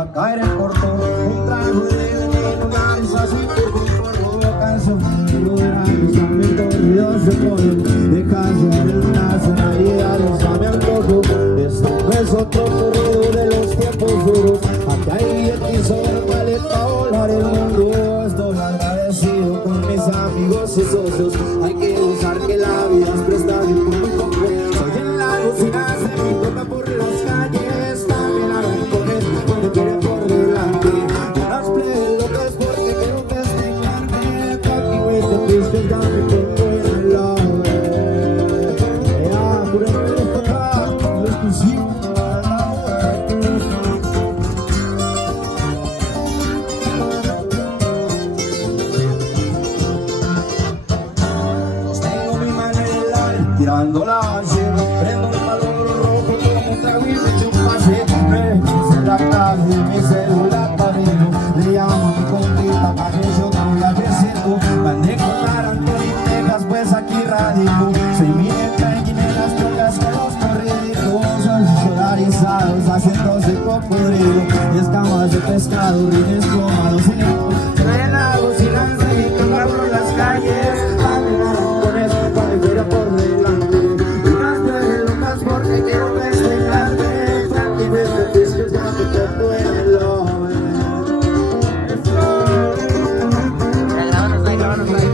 a caer en corto. Un trago de veneno, una risa sin tu boca, sonido de la pensamiento ruidoso polvo. Deja sobre el nazo, nadie a los a mi antojo. Esto no es otro corrido de los tiempos duros. Acá hay billetes sobre paleta, volar el mundo. Estoy agradecido con mis amigos y socios. Hay que usar que la vida es prestada y muy poco. Soy en la cocina, se me toca por las calles. También a recoger cuando quiere por delante. Unas plebes locas porque quiero festejarme. Papi, güey, te pistes, ya me pongo en el lado. Ya, pura fiesta, lo exclusivo. Tirando la base, prendo el valor rojo como un trago y me echo un pase. Me puse la clave, mi celular padrino. Le llamo a mi compita pa' que yo te voy creciendo. Mandé con Tarantón y Texas, pues aquí radico. Soy mi ranking en las drogas que los corriditos. Son solarizados, asientos de cocodrilo. Y escamas de pescado, rines plomados y negros. Estoy en la bocina, y toca por las calles. Con eso, para que fuera por delante. Unas plebes locas porque quiero festejarte. Aquí me discos, ya me toco en el ojo. Grábanos ahí.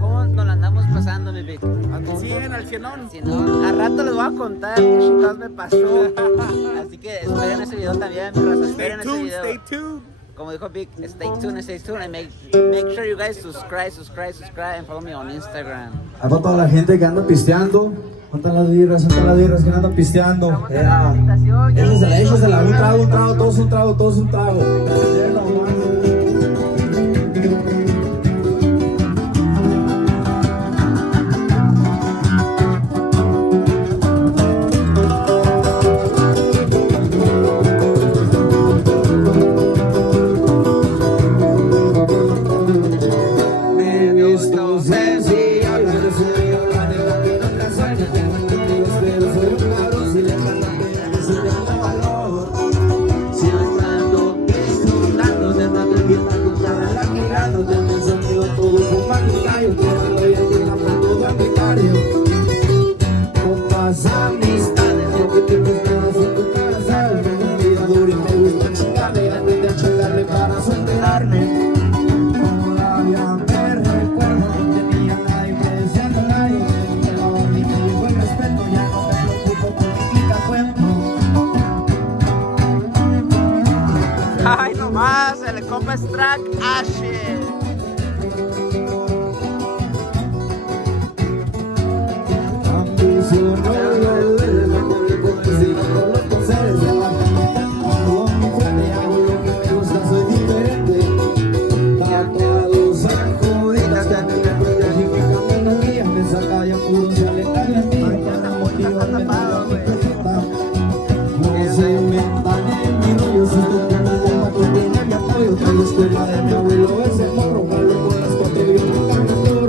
¿Cómo nos la andamos pasando, mi Vic? Al 100, al 100. Si no, a rato les voy a contar qué chingados me pasó. Así que esperen ese video también, mi raza. Esperen ese video. Stay tuned. Como dijo Vic, stay tuned. And make sure you guys subscribe, and follow me on Instagram. Ahí va toda la gente que anda pisteando. ¿Cuántas las birras que andan pisteando? Échasela, un trago, todos un trago. Ay, nomás, el compa es track Ashe. De mi abuelo ese morro, malo con las cuatro y un cantor.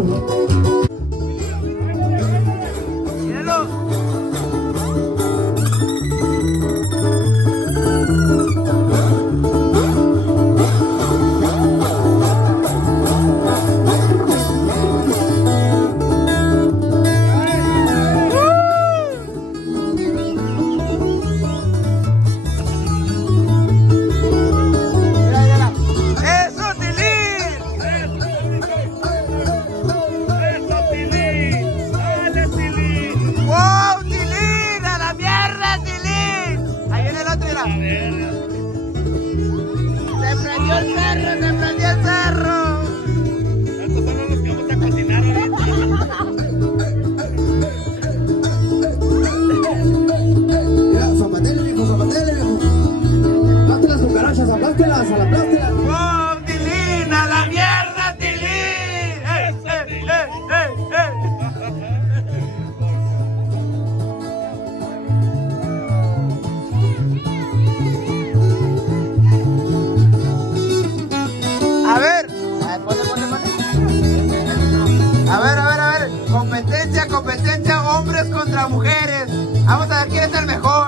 las mujeres. Vamos a ver quién es el mejor.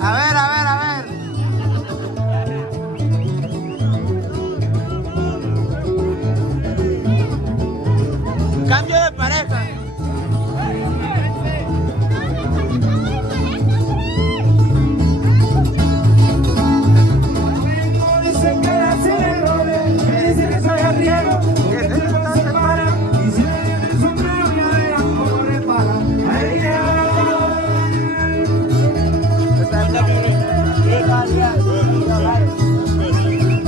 A ver, a ver, a ver. Cambio de pareja. Dicen que nací en el roble, me dicen que soy arriero, que te no se para, y si le viene el sombrero ya verán cómo repara. Ay,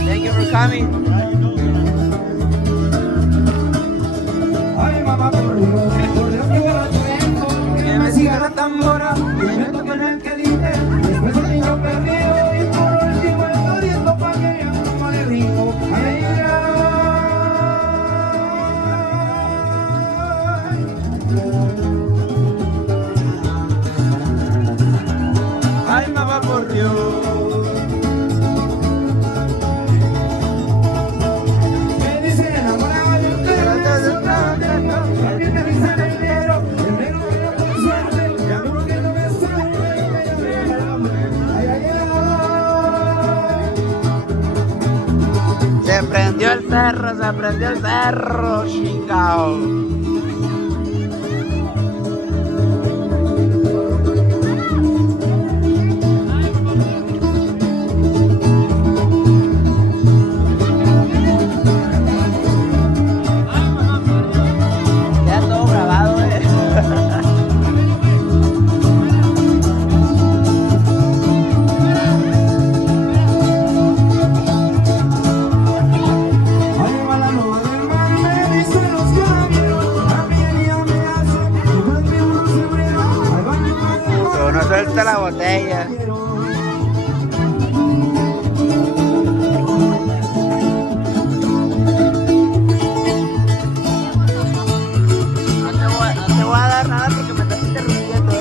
Thank you for coming. ay, mamá, por Dios que borracho vengo, que me siga la tambora, que me toque en el que dice, después el niño perdido, y por último el doriendo pa' que vean cómo le rico. Ay, Ay, mamá, por Dios. me dicen enamorado de ustedes, alguien me dice dinero, el negro que no con suerte, y a mí que no me sale, ay, ay, ay. Se prendió el cerro, chingao. Ya todo grabado, Ahí va la loba del mar, me dicen los que la vieron, a mí ella me hace, igual mi burro se abrió, ahí va mi madre, Pero no suelta la botella. No te voy a dar nada porque me estás interrumpiendo,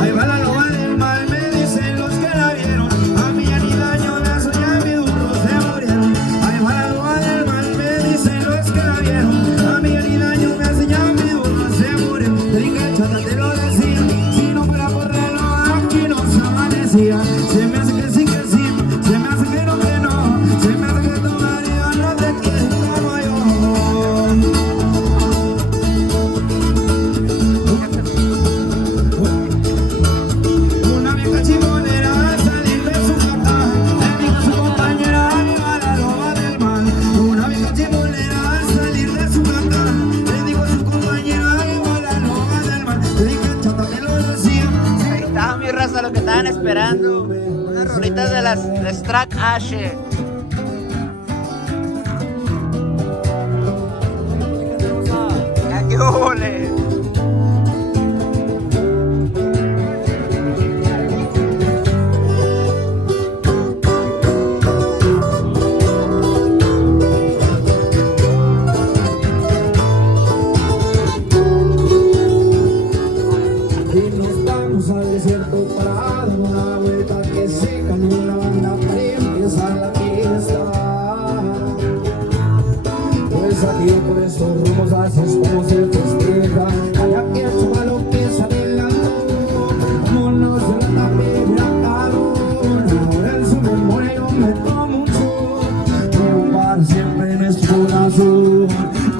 ahí va la loba del mar, me dicen los que la vieron, a mí ya ni daño me hace, ya mi burro se murieron. Ahí va la loba del mar, me dicen los que la vieron, a mí ya ni daño me hace, ya mi burro se murió. Te dije, chata, te lo decía, si no fuera por reloj aquí no se amanecía. Se me hace que sí, se me hace que no, se me hace que tu marido no te quiere como yo. Una vieja chimonera al salir de su casa, le dijo a su compañera, ahí va la loba del mar. Una vieja chimonera al salir de su casa, le dijo a su compañera, ahí va la loba del mar. Te dije, chata, te lo decía. Ahí estaba mi raza, lo que estaban esperando. Unas rolitas de las Track Ashe. Ya que ole. Y nos vamos al desierto para dar una vuelta que seca en una banda para empezar la fiesta. Pues aquí por estos rumos así es como se festeja. Allá que el chaval empieza adelante, como no se la también ahora en su memoria yo me tomo un shot, pero para siempre en este corazón.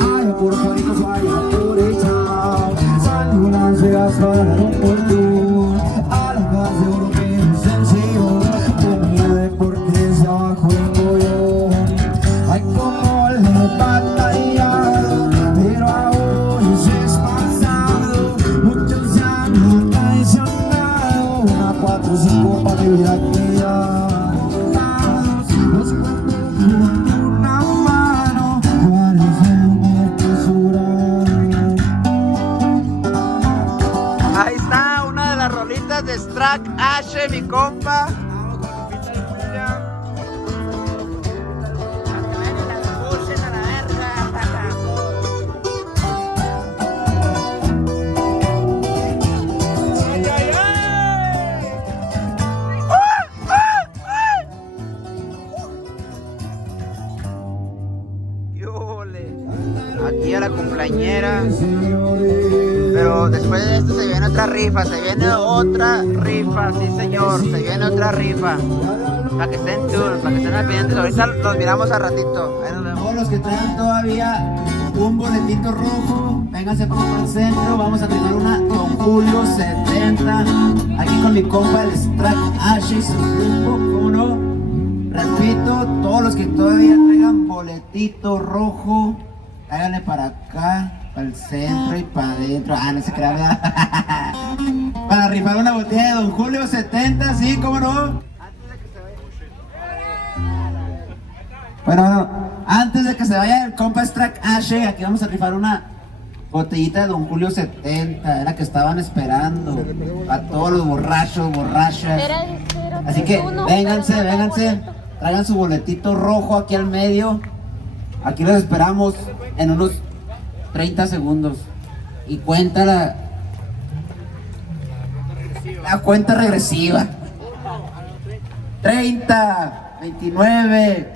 Allá por Juanitos, allá por el Chao, salió unas vegas para un portón, a la casa de oro que es sencillo, comida de cortesía bajo el mollón. Ay, como le he batallado, pero ahora es pasado, muchos se han traicionado, una 4 o 5 para vivir aquí ya. Los cuerpos con una mano, parecen de tesura. Ay, aquí a la cumpleañera. Pero después de esto se viene otra rifa, sí señor, se viene otra rifa. Para que estén tour, para que estén al pendientes. Ahorita los miramos a ratito. Ahí nos vemos. Todos los que traigan todavía un boletito rojo, vénganse por el centro. Vamos a firmar una Don Julio 70. Aquí con mi compa el Strack Ashe y su grupo, ¿cómo no? Repito, todos los que todavía traigan boletito rojo, háganle para acá, para el centro y para adentro. No se crean, ¿verdad? Para rifar una botella de Don Julio 70, sí, ¿cómo no? Bueno, antes de que se vaya el compa Strack Ashe, aquí vamos a rifar una botellita de Don Julio 70, era que estaban esperando a todos los borrachos, borrachas. Así que vénganse, traigan su boletito rojo aquí al medio. Aquí los esperamos en unos 30 segundos. Y cuenta la cuenta regresiva. 30, 29,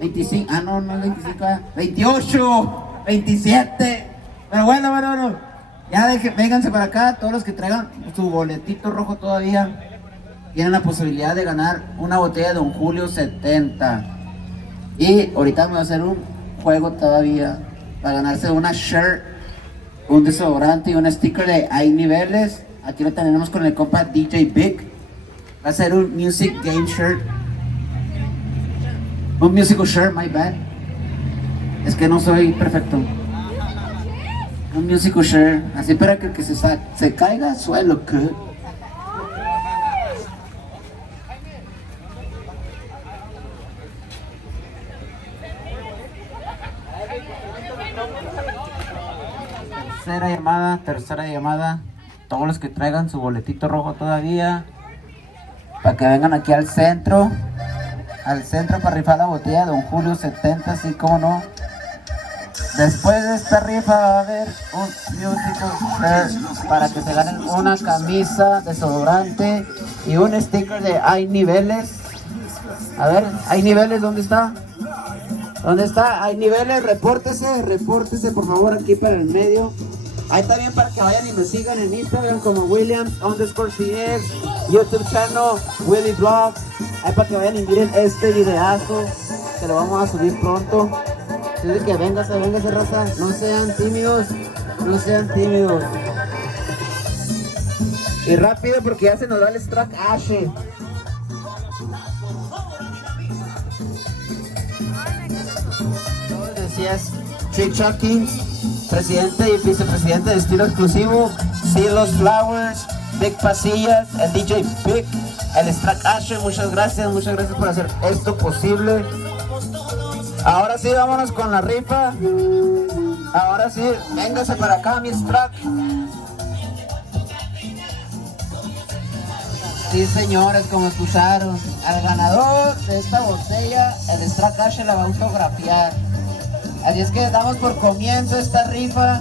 25, no es 25, 28, 27. Pero bueno. Ya vénganse para acá, todos los que traigan su boletito rojo todavía tienen la posibilidad de ganar una botella de Don Julio 70. Y ahorita me voy a hacer un juego todavía para ganarse una shirt, un desodorante y un sticker de Hay Niveles. Aquí lo tenemos con el compa DJ Big. Va a ser un music game shirt. Un musical shirt, my bad. Es que no soy perfecto. Un musical shirt. Así para que el que se caiga al suelo. Tercera llamada. Todos los que traigan su boletito rojo todavía, para que vengan aquí al centro para rifar la botella de Don Julio 70, así como no. Después de esta rifa va a haber un musical shirt para que se ganen una camisa, desodorante y un sticker de Hay Niveles. A ver, Hay Niveles, ¿dónde está? ¿Dónde está? Hay Niveles, repórtese por favor aquí para el medio. Ahí está bien para que vayan y me sigan en Instagram como Williams_CX, YouTube channel Willy Vlogs. Ahí para que vayan y miren este videazo que lo vamos a subir pronto. Así que véngase raza, no sean tímidos. Y rápido porque ya se nos da el Strack Ashe. Decías Trick Chucking, presidente y vicepresidente de estilo exclusivo, Silos Flowers, Big Pasillas, el DJ Big, el Strack Ashe. Muchas gracias por hacer esto posible. Ahora sí, vámonos con la rifa. Ahora sí, véngase para acá, mi Strack. Sí, señores, como escucharon, al ganador de esta botella, el Strack Ashe la va a autografiar. Así es que damos por comienzo esta rifa.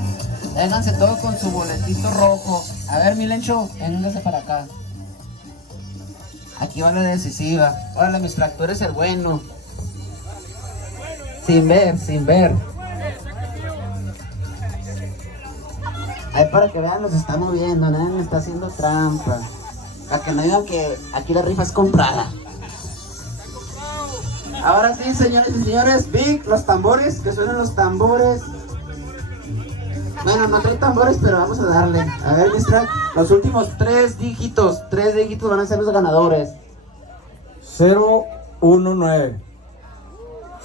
Vénganse todos con su boletito rojo. A ver, Milencho, vénganse para acá. Aquí va la decisiva. Órale, mi Strack, tú eres el bueno. Sin ver. Ahí para que vean, los está moviendo, nadie me está haciendo trampa. Para que no digan que aquí la rifa es comprada. Ahora sí, señores y señores, Big, los tambores, que suenan los tambores. Bueno, no trae tambores, pero vamos a darle. A ver, mi Strack, los últimos tres dígitos van a ser los ganadores. 019.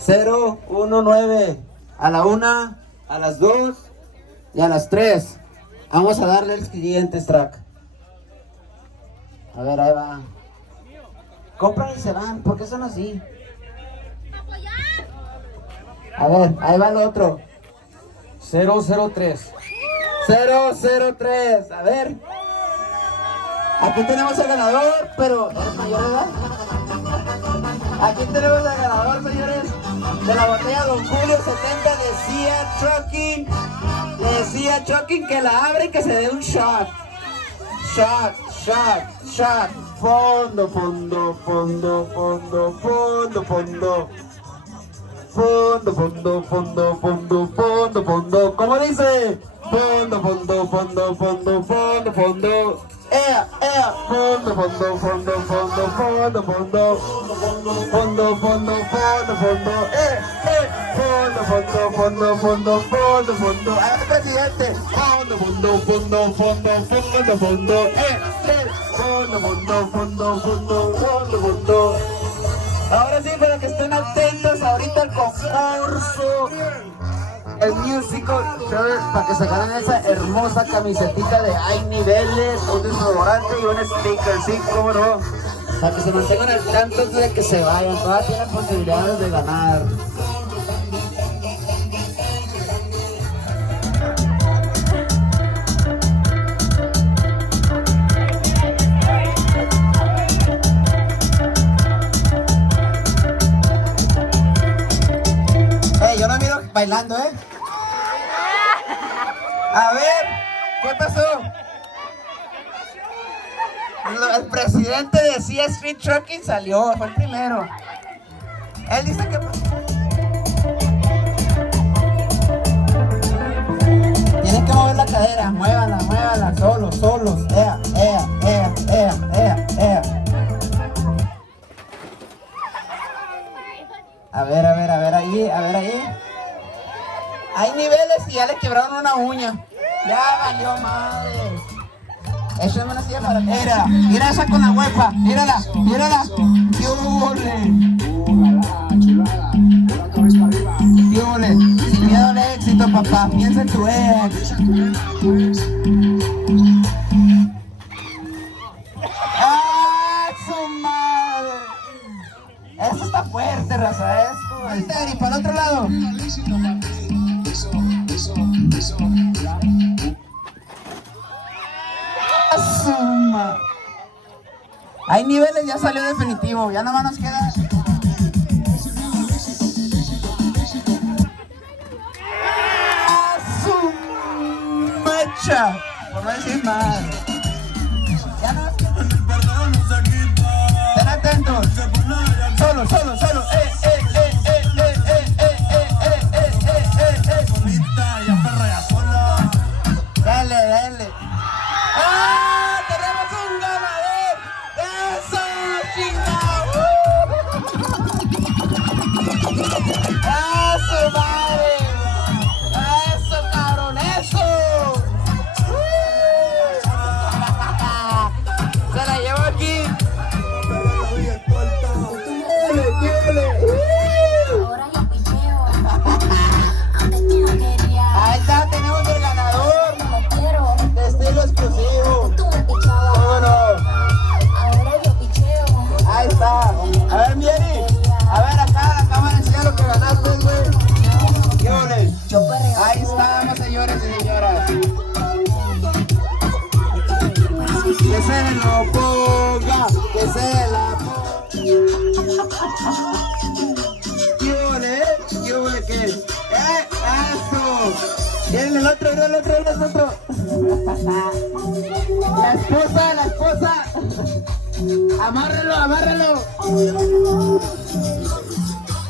019. A la 1, a las 2 y a las 3. Vamos a darle el siguiente, Strack. A ver, ahí va. Compran y se van, ¿por qué son así? A ver, ahí va el otro. 003. 003, a ver. Aquí tenemos al ganador, pero ¿es mayor de edad? Aquí tenemos al ganador, señores, de la botella Don Julio 70 de Cia Trucking, que la abre y que se dé un shot. Shot. Fondo. fondo, fondo, fondo, fondo, fondo, fondo. ¿Cómo dice? Fondo, fondo, fondo, fondo, fondo, fondo. Ea, ea, fondo, fondo, fondo, fondo, fondo, fondo, fondo, fondo, fondo, fondo, fondo, fondo, fondo, fondo, fondo, fondo, a ver, presidente, fondo, fondo, fondo, fondo, fondo, fondo, fondo, fondo, fondo, fondo, fondo, fondo. Ahora sí, para que estén atentos ahorita al concurso, el musical shirt, para que se ganen esa hermosa camisetita de hay niveles, un desodorante y un sticker, sí, cómo no, para que se mantengan al tanto antes de que se vayan, todavía tienen posibilidades de ganar. Yo no miro bailando, ¿eh? A ver, ¿qué pasó? El presidente de Sea Street Trucking salió, fue el primero. Él dice que... Tienen que mover la cadera, muévanla, muévanla, solos, solos. Ea, ea, ea, ea, ea, ea. A ver, ahí, a ver, ahí. Hay niveles y ya le quebraron una uña. Ya valió madre. Eso es una silla para... Mira, mira esa con la huepa. Mírala, mírala. ¡Qué ole! Chulada, con la cabeza arriba. ¡Qué ole! Sin miedo al éxito, papá. Piensa en tu ex. ¡Ah, su madre! Eso está fuerte, raza, esto. Y para el otro lado. Suma. Hay niveles, ya salió definitivo, ya nomás nos queda. Sumacha, por no decir más. Ya no. Estén atentos. Solo, solo, solo. Dale, dale. ¡Ah! ¡Tenemos un ganador! ¡Eso, chingado! ¡Ah, su madre! ¡Eso, cabrón! ¡Eso! ¡Se la llevo aquí! Ahora yo picheo. Antes tú no querías. Ahí está, tenemos el ganador No lo quiero. de estilo exclusivo. Tú me pichabas. ¿Cómo no? Ahora yo picheo. Ahí está. A ver, Mieri. A ver, acá la cámara enseña lo que ganaste, güey. ¿Qué ole? Yo perreo. Ahí estamos, señores y señoras. Que se lo ponga, que se la ponga. ¿Qué ole? ¿Qué ole qué? ¡Eso! Miren el otro, miren el otro, miren el otro. La esposa, la esposa. Amárralo, amárralo.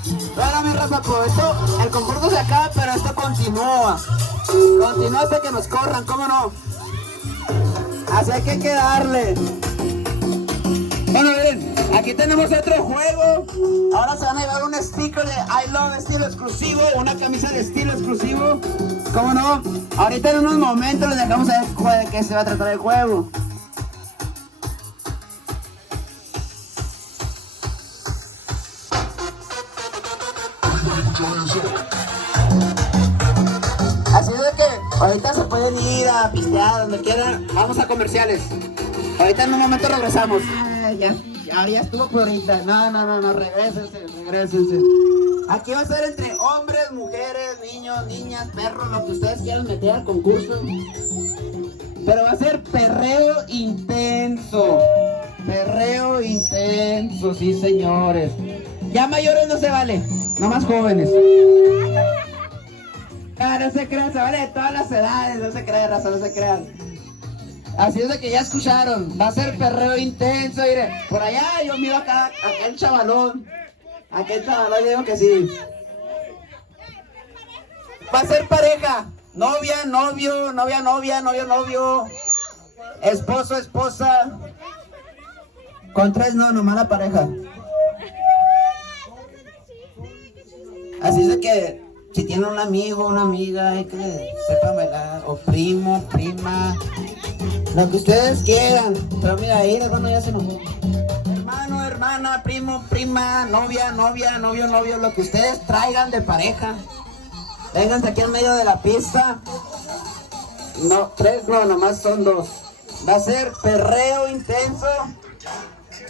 Espérame, raza, pues esto, el concurso se acaba, pero esto continúa. Continúa hasta que nos corran, ¿cómo no? Así hay que darle. Bueno, miren, aquí tenemos otro juego. Ahora se van a llevar un sticker de I Love estilo exclusivo, una camisa de estilo exclusivo. ¿Cómo no? Ahorita en unos momentos les dejamos a ver de qué se va a tratar el juego. Así es de que ahorita se pueden ir a pistear donde quieran. Vamos a comerciales. Ahorita en un momento regresamos. Ya estuvo por ahorita. No, regrésense. Aquí va a ser entre hombres, mujeres, niños, niñas, perros, lo que ustedes quieran meter al concurso. Pero va a ser perreo intenso. Perreo intenso, sí señores. Ya mayores no se vale, nomás jóvenes. No se crean, se vale de todas las edades, no se crean, raza, no se crean. Así es de que ya escucharon, va a ser perreo intenso, mire. Por allá yo miro acá, aquel chavalón, digo que sí. Va a ser pareja. Novia, novio, novia, novia, novio, novio. Esposo, esposa. Con 3 no, nomás la pareja. Así es de que si tienen un amigo, una amiga, hay que sepan bailar. O primo, prima. Lo que ustedes quieran. Pero mira, ahí el hermano ya se enojó. Hermano, hermana, primo, prima, novia, novia, novio, novio. Lo que ustedes traigan de pareja. Vénganse aquí en medio de la pista. No, 3 no, nomás son 2. Va a ser perreo intenso.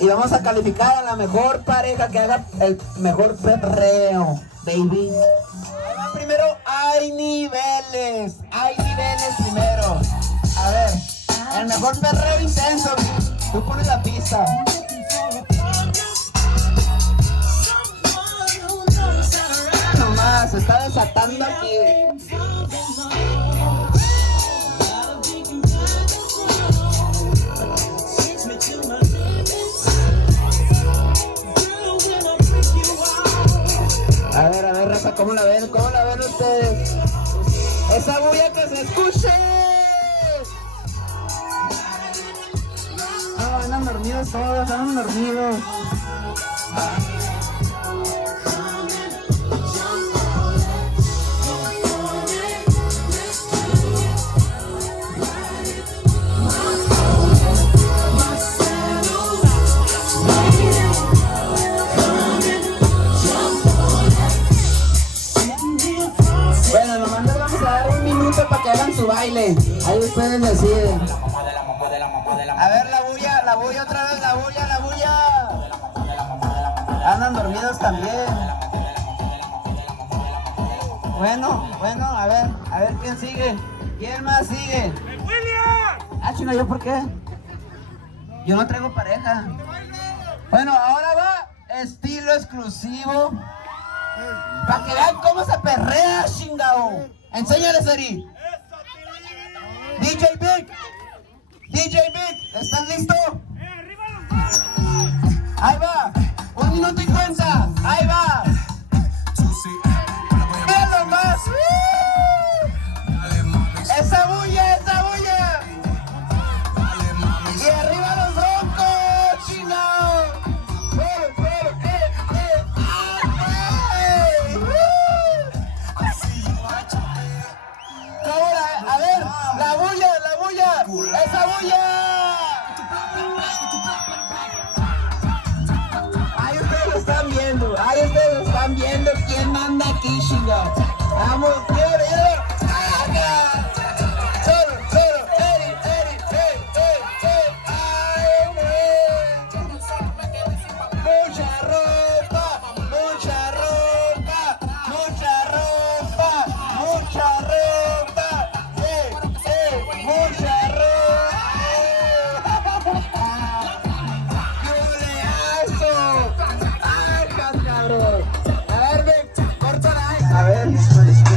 Y vamos a calificar a la mejor pareja que haga el mejor perreo, baby. Primero hay niveles primero. A ver, el mejor perreo intenso. Tú pones la pista. Nomás, se está desatando aquí. A ver, raza, ¿cómo la ven? ¿Cómo la ven ustedes? ¡Esa bulla que se escuche! Ah, andan dormidos todos, andan dormidos. Bueno, nomás les vamos a dar un minuto para que hagan su baile. Ahí ustedes deciden. A ver, la bulla otra vez, la bulla. Andan dormidos también. Bueno, a ver quién sigue. ¿Quién más sigue? ¡William! Ah, chino, ¿yo por qué? Yo no traigo pareja. Bueno, ahora va estilo exclusivo. Para que vean cómo se perrea, chingao. Enséñales, Eri. DJ Big, ¿estás listo? Ahí va, 1 minuto y cuenta. Ahí va. Bien nomás. Esa bulla. Y arriba los roncos, chingao. A ver, la bulla, esa bulla. Ahí ustedes lo están viendo quién manda aquí, chinga. Vamos, quiero. Solo, Eri, ay, güey. Mucha ropa.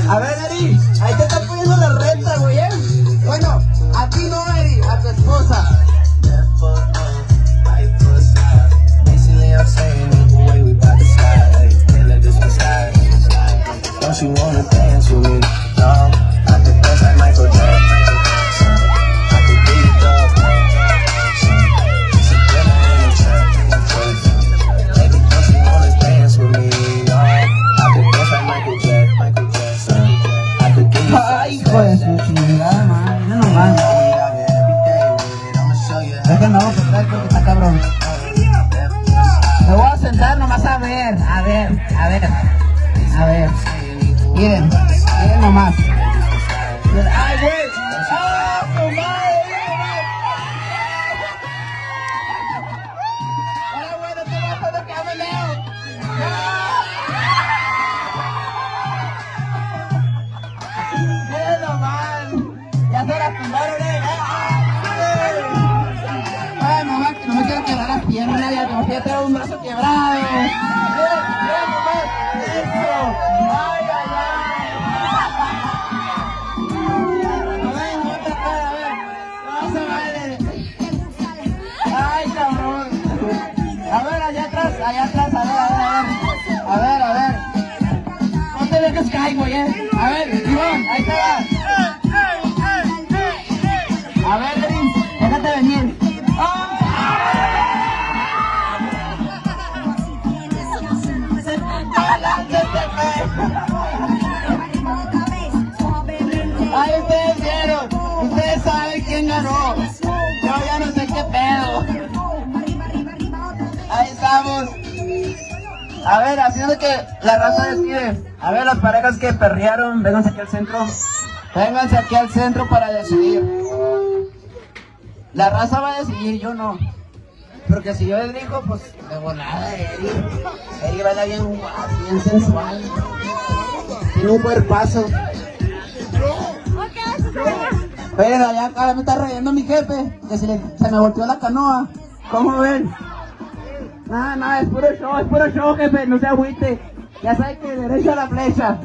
A ver, Eri, ahí te está poniendo la renta, güey, ¿eh? Bueno, a ti no, Eri, a tu esposa. Don't you wanna dance with me? No, I could dance like Michael Jackson. I could beat it up. It's a dinner in the trap. Baby, don't you wanna dance with me? No, I could dance like Michael Jackson. I could give you Ay, hijo de su chingada madre, no nomás. Déjenme vamos a sentar porque está cabrón. Me voy a sentar nomás a ver. Miren nomás. ¡Ay, güey! ¡Ah, tu madre! ¡Ahora, güey, no te bajo de que me leo! ¡Miren nomás! ¡Ya se la tumbaron, ¡Ay, mamá, que no me quiero quebrar las piernas! ¡Ya te voy a tener un brazo quebrado! ¡Miren nomás! ¡Eso! ¡Ay, ay, ay! dejes caer, güey, A ver, Iván, ahí te va. A ver, Erin, déjate venir. Ahí ustedes vieron. Ustedes saben quién ganó. Yo ya no sé qué pedo. Ahí estamos. A ver, haciendo que la raza decide. A ver, las parejas que perrearon, vénganse aquí al centro. Vénganse aquí al centro para decidir. La raza va a decidir, yo no. Porque si yo elijo, pues de volada, Eri baila bien guapo, bien sensual. Tiene un cuerpazo. Pero allá acá me está riendo mi jefe, que se me volteó la canoa. ¿Cómo ven? Nada, es puro show, jefe, no se agüite. Ya sabe que derecha a la flecha.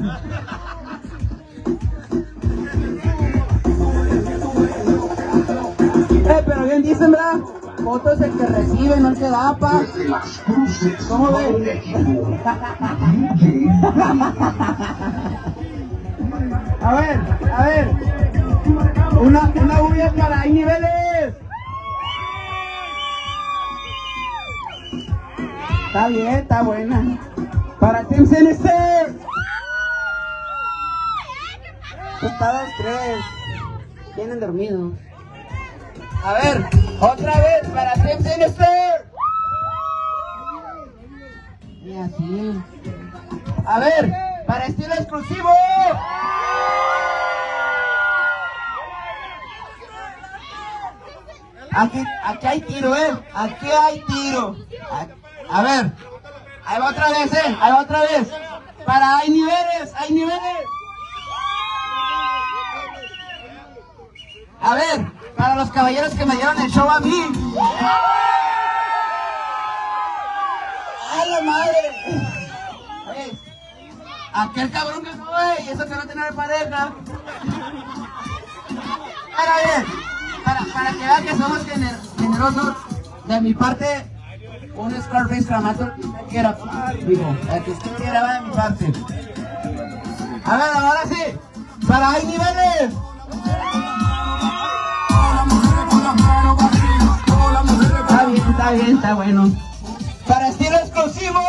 Pero bien dicen, ¿verdad? Voto es el que recibe, no el que da, pa. ¿Cómo ven? A ver. Una bulla para hay niveles. Está bien, está buena. Para Team Sinister. Está 2-3. Tienen dormido. A ver, otra vez para Team Sinister. Y así. A ver, para estilo exclusivo. Aquí hay tiro, Aquí hay tiro. A ver, ahí va otra vez, Ahí va otra vez. Para hay niveles. A ver, para los caballeros que me dieron el show a mí. ¡A la madre! Oye, aquel cabrón que no, y eso que no tiene pareja. Ahora bien, para que vean que somos generosos, de mi parte, un Scarface Clamato que usted quiera, digo, el que usted quiera va de mi parte. A ver, ahora sí, para hay niveles. Está bien, está bueno. Para estilo exclusivo.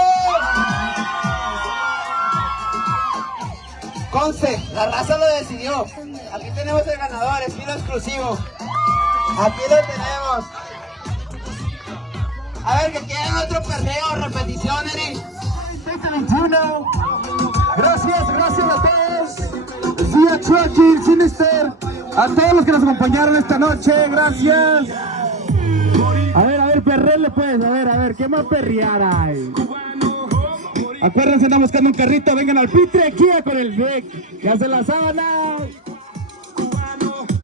Conce, la raza lo decidió. Aquí tenemos el ganador, estilo exclusivo. Aquí lo tenemos. A ver, que quieran otro perreo, repetición, Eri. 621. Gracias a todos. Sí, a Chucky, Sinister. A todos los que nos acompañaron esta noche, gracias. A ver, perrele pues, a ver, ¿qué más perrear hay? Acuérdense, andamos buscando un carrito, vengan al Pitre aquí con el Vic, que hace la sábana.